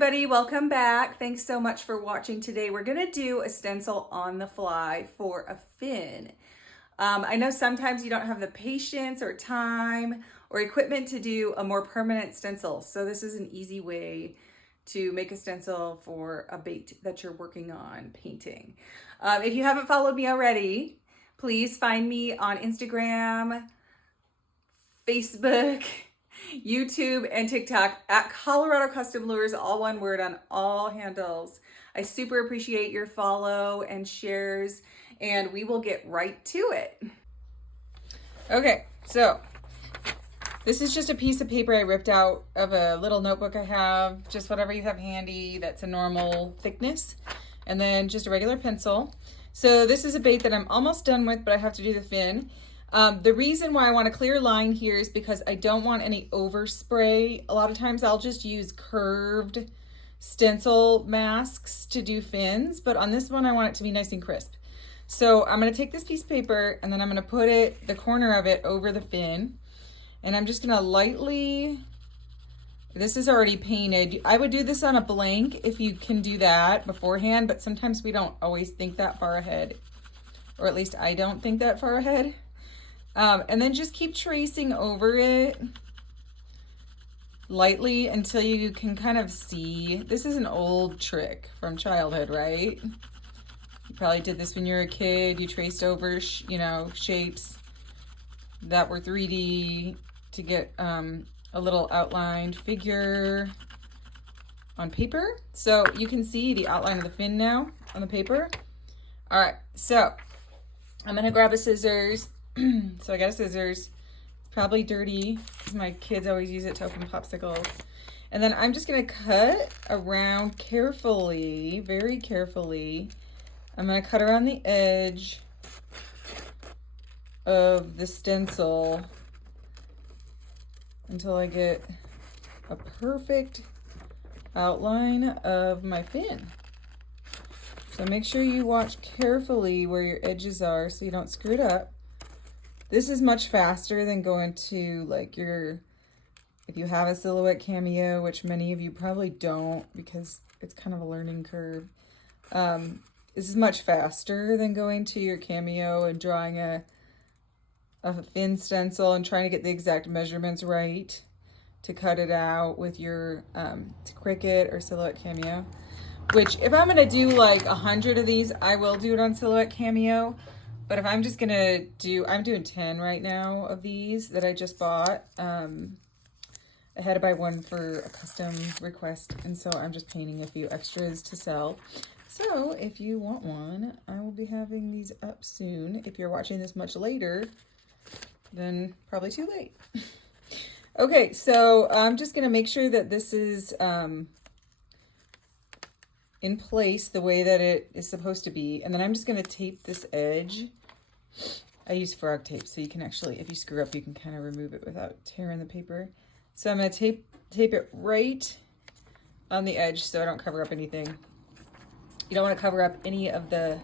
everybody, welcome back. Thanks so much for watching today. We're gonna do a stencil on the fly for a fin. I know sometimes you don't have the patience or time or equipment to do a more permanent stencil. So this is an easy way to make a stencil for a bait that you're working on painting. If you haven't followed me already, please find me on Instagram, Facebook, YouTube, and TikTok at Colorado Custom Lures, all one word on all handles. I super appreciate your follow and shares, and we will get right to it. Okay, so this is just a piece of paper I ripped out of a little notebook I have, just whatever you have handy that's a normal thickness, and then just a regular pencil. So this is a bait that I'm almost done with, but I have to do the fin. The reason why I want a clear line here is because I don't want any overspray. A lot of times I'll just use curved stencil masks to do fins, but on this one I want it to be nice and crisp. So I'm going to take this piece of paper and then I'm going to put the corner of it over the fin, and I'm just going to lightly, this is already painted. I would do this on a blank if you can do that beforehand, but sometimes we don't always think that far ahead, or at least I don't think that far ahead. And then just keep tracing over it lightly until you can kind of see. This is an old trick from childhood, right? You probably did this when you were a kid. You traced over, shapes that were 3D to get a little outlined figure on paper. So you can see the outline of the fin now on the paper. All right, so I'm gonna grab a scissors. So I got a scissors. It's probably dirty because my kids always use it to open popsicles. And then I'm just gonna cut around carefully, very carefully. I'm gonna cut around the edge of the stencil until I get a perfect outline of my fin. So make sure you watch carefully where your edges are so you don't screw it up. This is much faster than going to like if you have a silhouette cameo, which many of you probably don't because it's kind of a learning curve. This is much faster than going to your cameo and drawing a fin stencil and trying to get the exact measurements right to cut it out with your Cricut or silhouette cameo. Which if I'm gonna do like 100 of these, I will do it on silhouette cameo. But if I'm just gonna I'm doing 10 right now of these that I just bought. I had to buy one for a custom request, and so I'm just painting a few extras to sell. So if you want one, I will be having these up soon. If you're watching this much later, then probably too late. Okay, so I'm just gonna make sure that this is in place the way that it is supposed to be, and then I'm just gonna tape this edge. I use frog tape, so you can actually, if you screw up, you can kind of remove it without tearing the paper. So I'm gonna tape it right on the edge so I don't cover up anything. You don't want to cover up any of the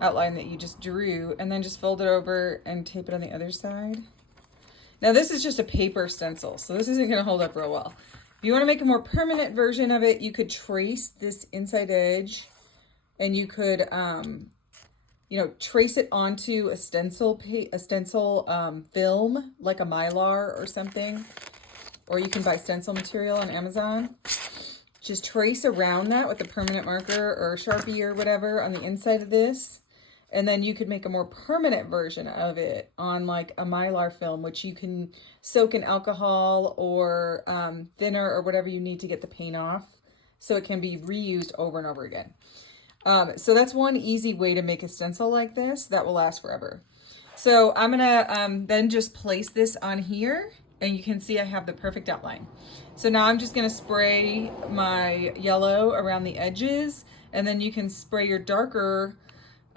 outline that you just drew, and then just fold it over and tape it on the other side. Now this is just a paper stencil, so this isn't gonna hold up real well. If you want to make a more permanent version of it, you could trace this inside edge, and you could trace it onto a stencil film, like a Mylar or something, or you can buy stencil material on Amazon. Just trace around that with a permanent marker or Sharpie or whatever on the inside of this, and then you could make a more permanent version of it on like a Mylar film, which you can soak in alcohol or thinner or whatever you need to get the paint off, so it can be reused over and over again. So that's one easy way to make a stencil like this that will last forever. So I'm gonna then just place this on here, and you can see I have the perfect outline. So now I'm just gonna spray my yellow around the edges, and then you can spray your darker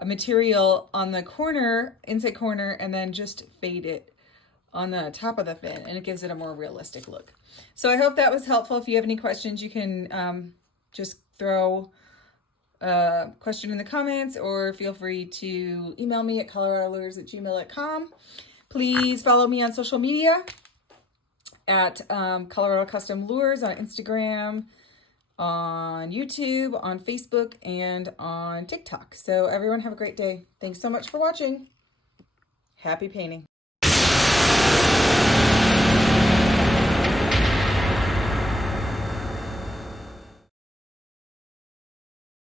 material on the corner, inside corner, and then just fade it on the top of the fin, and it gives it a more realistic look. So I hope that was helpful. If you have any questions, you can just throw a question in the comments, or feel free to email me at coloradolures@gmail.com. Please follow me on social media at Colorado Custom Lures on Instagram, on YouTube, on Facebook, and on TikTok. So everyone have a great day. Thanks so much for watching. Happy painting.